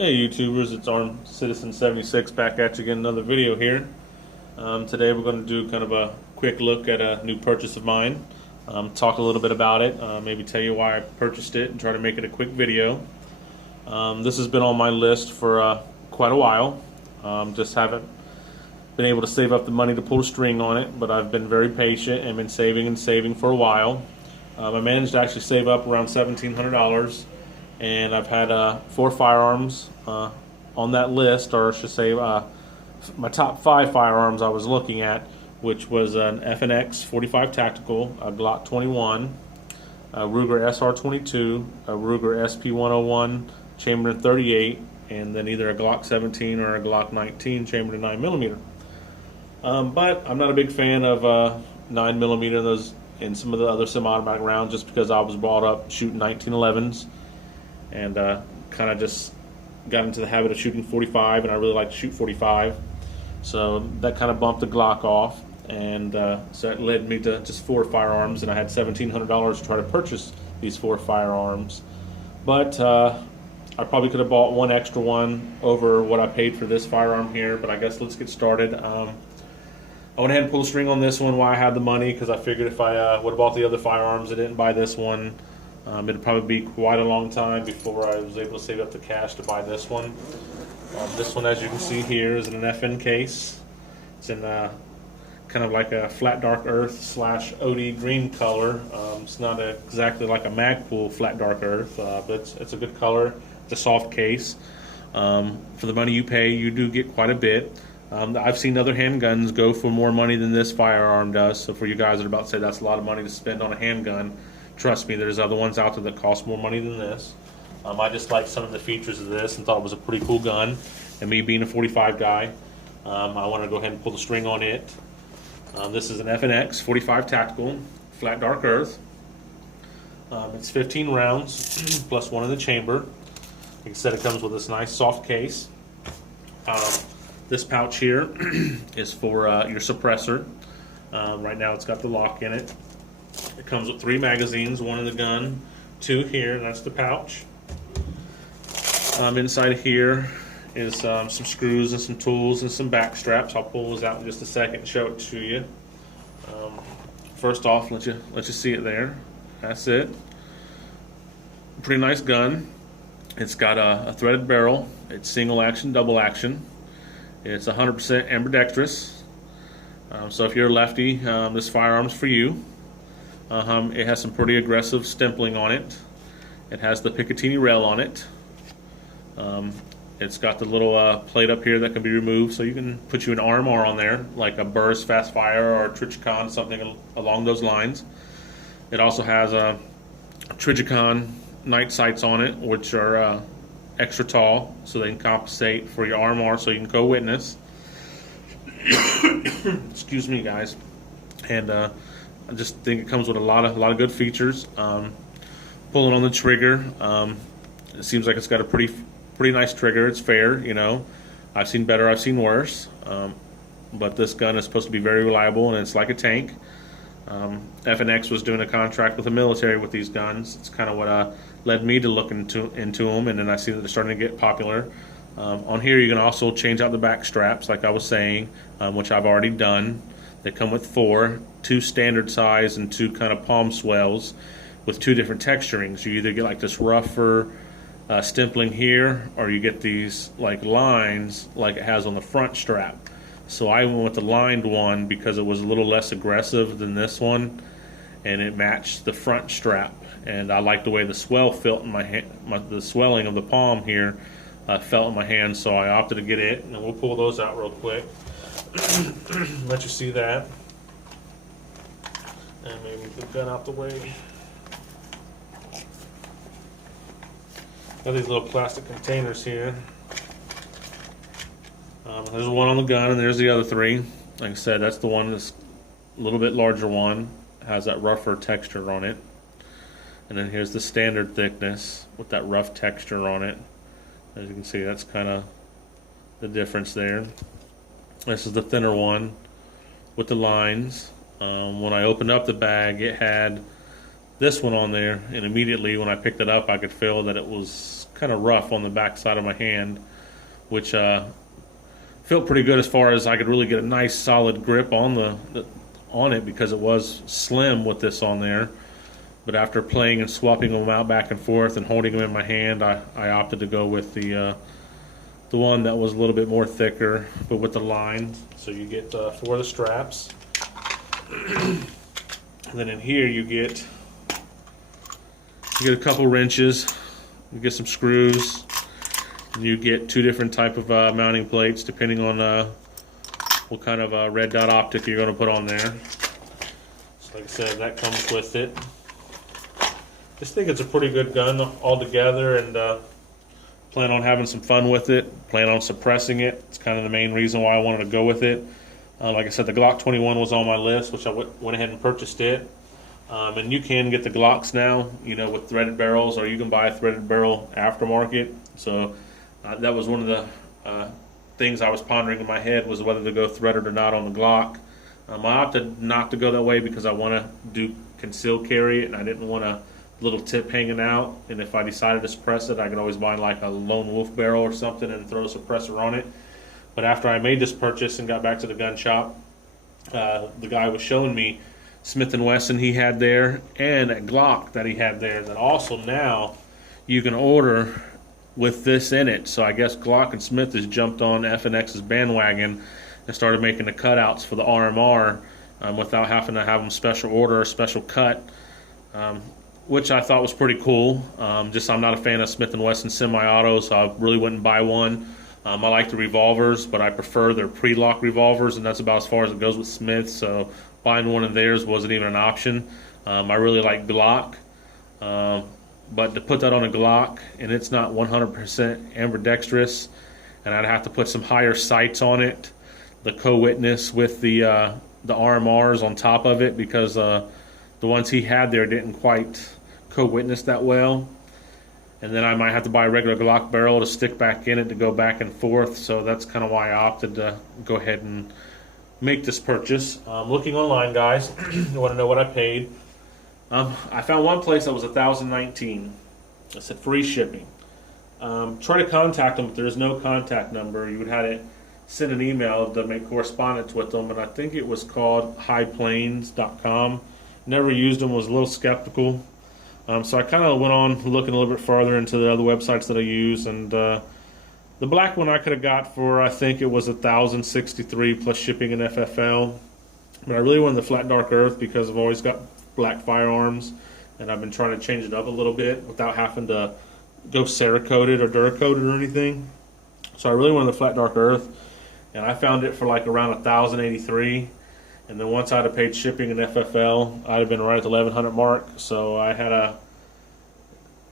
Hey YouTubers, it's Armed Citizen 76 back at you again, another video here. Today we're going to do kind of a quick look at a new purchase of mine. Talk a little bit about it, maybe tell you why I purchased it and try to make it a quick video. This has been on my list for quite a while. Just haven't been able to save up the money to pull the string on it, but I've been very patient and been saving and saving for a while. I managed to actually save up around $1,700. And I've had 4 firearms on that list, or I should say my top 5 firearms I was looking at, which was an FNX 45 Tactical, a Glock 21, a Ruger SR22, a Ruger SP101 chambered in 38, and then either a Glock 17 or a Glock 19 chambered in 9mm. But I'm not a big fan of 9mm in those and some of the other semi-automatic rounds, just because I was brought up shooting 1911s. And kind of just got into the habit of shooting 45, and I really like to shoot 45. So that kind of bumped the Glock off, and so that led me to just 4 firearms, and I had $1,700 to try to purchase these 4 firearms. But I probably could have bought one extra one over what I paid for this firearm here, but I guess let's get started. I went ahead and pulled the string on this one while I had the money, because I figured if I would have bought the other firearms and didn't buy this one, it'd probably be quite a long time before I was able to save up the cash to buy this one. This one, as you can see here, is in an FN case. It's in kind of like a flat dark earth / OD green color. It's not exactly like a Magpul flat dark earth, but it's a good color. It's a soft case. For the money you pay, you do get quite a bit. I've seen other handguns go for more money than this firearm does, so for you guys that are about to say that's a lot of money to spend on a handgun, trust me, there's other ones out there that cost more money than this. I just liked some of the features of this and thought it was a pretty cool gun. And me being a 45 guy, I wanted to go ahead and pull the string on it. This is an FNX 45 Tactical, flat dark earth. It's 15 rounds plus one in the chamber. Like I said, it comes with this nice soft case. This pouch here is for your suppressor. Right now it's got the lock in it. It comes with 3 magazines, 1 in the gun, 2 here, and that's the pouch. Inside here is some screws and some tools and some back straps. I'll pull those out in just a second and show it to you. First off, let you see it there. That's it. Pretty nice gun. It's got a threaded barrel. It's single action, double action. It's 100% ambidextrous. So if you're a lefty, this firearm's for you. It has some pretty aggressive stempling on it. It has the Picatinny rail on it. It's got the little plate up here that can be removed, so you can put you an RMR on there, like a Burst Fast Fire or a Trijicon, something along those lines. It also has a Trijicon night sights on it, which are extra tall, so they can compensate for your RMR, so you can co-witness. Excuse me, guys. And I just think it comes with a lot of good features. Pulling on the trigger, it seems like it's got a pretty nice trigger. It's fair, you know. I've seen better, I've seen worse, but this gun is supposed to be very reliable, and it's like a tank. FNX was doing a contract with the military with these guns. It's kind of what led me to look into them, and then I see that they're starting to get popular. On here, you can also change out the back straps, like I was saying, which I've already done. They come with 4, 2 standard size and 2 kind of palm swells with 2 different texturings. You either get like this rougher stempling here, or you get these like lines like it has on the front strap. So I went with the lined one because it was a little less aggressive than this one, and it matched the front strap. And I like the way the swell felt in my hand, the swelling of the palm here felt in my hand, so I opted to get it. And we'll pull those out real quick. Let you see that, and maybe move the gun out the way. Got these little plastic containers here. There's one on the gun, and there's the other 3. Like I said, that's the one that's a little bit larger one, has that rougher texture on it. And then here's the standard thickness with that rough texture on it. As you can see, that's kind of the difference there. This is the thinner one with the lines. When I opened up the bag, it had this one on there, and immediately when I picked it up, I could feel that it was kind of rough on the back side of my hand, which felt pretty good as far as I could really get a nice solid grip on on it, because it was slim with this on there. But after playing and swapping them out back and forth and holding them in my hand, I opted to go with the one that was a little bit more thicker, but with the line. So you get 4 of the straps. And then in here you get a couple wrenches, you get some screws, and you get 2 different type of mounting plates depending on what kind of red dot optic you're going to put on there. So like I said, that comes with it. Just think it's a pretty good gun altogether, and plan on having some fun with it. Plan on suppressing it. It's kind of the main reason why I wanted to go with it. Like I said, the Glock 21 was on my list, which I went ahead and purchased it. And you can get the Glocks now, you know, with threaded barrels, or you can buy a threaded barrel aftermarket. So that was one of the things I was pondering in my head, was whether to go threaded or not on the Glock. I opted not to go that way because I want to do concealed carry it, and I didn't want a little tip hanging out. And if I decided to suppress it, I could always buy like a lone wolf barrel or something and throw a suppressor on it. But after I made this purchase and got back to the gun shop, the guy was showing me Smith & Wesson he had there, and a Glock that he had there that also now you can order with this in it. So I guess Glock and Smith has jumped on FNX's bandwagon and started making the cutouts for the RMR without having to have them special order or special cut, which I thought was pretty cool. Just I'm not a fan of Smith & Wesson semi-autos, so I really wouldn't buy one. I like the revolvers, but I prefer their pre-lock revolvers, and that's about as far as it goes with Smith. So buying one of theirs wasn't even an option. I really like Glock, but to put that on a Glock, and it's not 100% ambidextrous, and I'd have to put some higher sights on it, the co-witness with the RMRs on top of it, because the ones he had there didn't quite co-witness that well. And then I might have to buy a regular Glock barrel to stick back in it to go back and forth. So that's kind of why I opted to go ahead and make this purchase. Looking online, guys, you want to know what I paid. I found one place that was $1,019. It said free shipping. Try to contact them, but there is no contact number. You would have to send an email to make correspondence with them, and I think it was called highplains.com. Never used them, was a little skeptical. So I kind of went on looking a little bit farther into the other websites that I use, and the black one I could have got for, I think it was $1,063 plus shipping and FFL. But I really wanted the flat dark earth because I've always got black firearms, and I've been trying to change it up a little bit without having to go Cerakoted or Duracoated or anything. So I really wanted the flat dark earth, and I found it for like around $1,083. And then once I'd have paid shipping and FFL, I'd have been right at the 1,100 mark. So I had a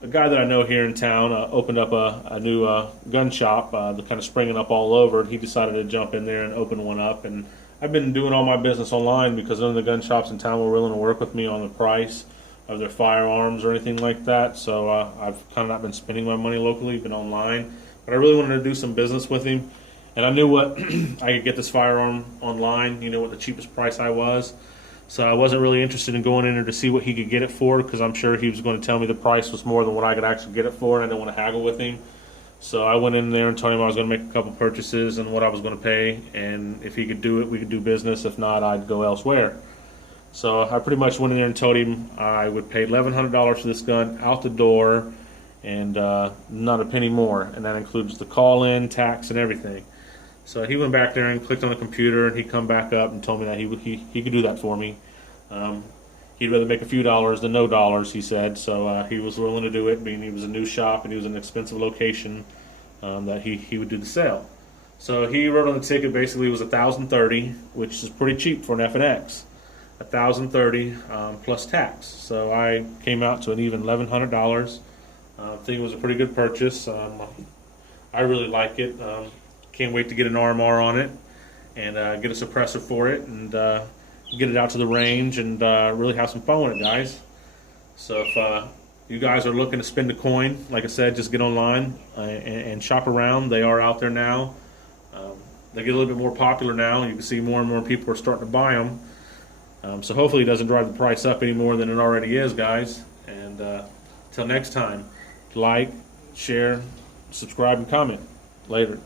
guy that I know here in town opened up a new gun shop, kind of springing up all over. He decided to jump in there and open one up. And I've been doing all my business online because none of the gun shops in town were willing to work with me on the price of their firearms or anything like that. So I've kind of not been spending my money locally, been online. But I really wanted to do some business with him. And I knew what I could get this firearm online, you know, what the cheapest price I was. So I wasn't really interested in going in there to see what he could get it for, because I'm sure he was going to tell me the price was more than what I could actually get it for, and I didn't want to haggle with him. So I went in there and told him I was going to make a couple purchases and what I was going to pay, and if he could do it, we could do business. If not, I'd go elsewhere. So I pretty much went in there and told him I would pay $1,100 for this gun out the door, and not a penny more, and that includes the call-in, tax, and everything. So he went back there and clicked on the computer, and he'd come back up and told me that he could do that for me. He'd rather make a few dollars than no dollars, he said. So he was willing to do it, being he was a new shop and he was in an expensive location, that he would do the sale. So he wrote on the ticket basically it was $1,030, which is pretty cheap for an FNX. $1,030 plus tax. So I came out to an even $1,100. I think it was a pretty good purchase. I really like it. Can't wait to get an RMR on it and get a suppressor for it and get it out to the range and really have some fun with it, guys. So if you guys are looking to spend a coin, like I said, just get online and shop around. They are out there now. They get a little bit more popular now. You can see more and more people are starting to buy them. So hopefully it doesn't drive the price up any more than it already is, guys. And till next time, like, share, subscribe, and comment. Later.